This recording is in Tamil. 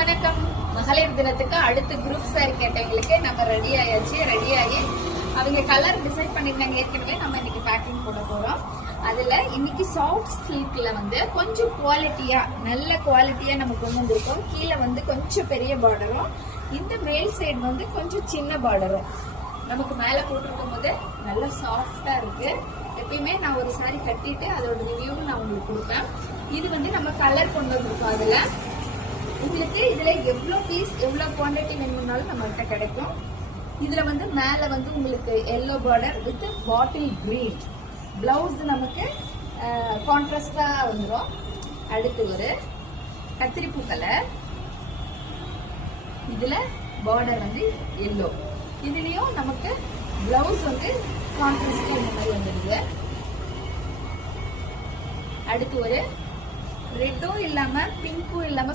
வணக்கம். மகளிர் தினத்துக்கு அடுத்த குரூப் சாரி கேட்டவங்களுக்கு நம்ம ரெடி ஆயாச்சு. ரெடி ஆகி அவங்க கலர் டிசைட் பண்ணிருந்தாங்க ஏற்கனவே. நம்ம இன்னைக்கு பேக்கிங் போட போறோம். அதுல இன்னைக்கு சாஃப்ட் சில்க்ல கொஞ்சம் குவாலிட்டியா, நல்ல குவாலிட்டியா நம்ம கொண்டு வந்திருக்கோம். கீழே கொஞ்சம் பெரிய பார்டரும், இந்த மேல் சைடு கொஞ்சம் சின்ன பார்டரும் நமக்கு மேல போட்டிருக்கும் போது நல்லா சாஃப்டா இருக்கு. எப்பயுமே நான் ஒரு சாரி கட்டிட்டு அதோட ரிவ்யூவும் நான் உங்களுக்கு கொடுப்பேன். இது நம்ம கலர் கொண்டு வந்திருக்கோம். அதுல உங்களுக்கு இதுல எவ்வளவு பீஸ் எவ்வளவு குவான்டிட்டி வேணும்னாலும் நம்மகிட்ட கிடைக்கும். இதுல மேல உங்களுக்கு yellow border with bottle green blouse நமக்கு கான்ட்ராஸ்டா வந்துடும். அடுத்து ஒரு கத்திரிப்பூ கலர், இதுல பார்டர் எல்லோ, இதுலயும் நமக்கு பிளவுஸ் கான்ட்ராஸ்டா இந்த மாதிரி வந்துடுது. அடுத்து ஒரு ரெட்டும் இல்லாம பிங்க்கும் இல்லாம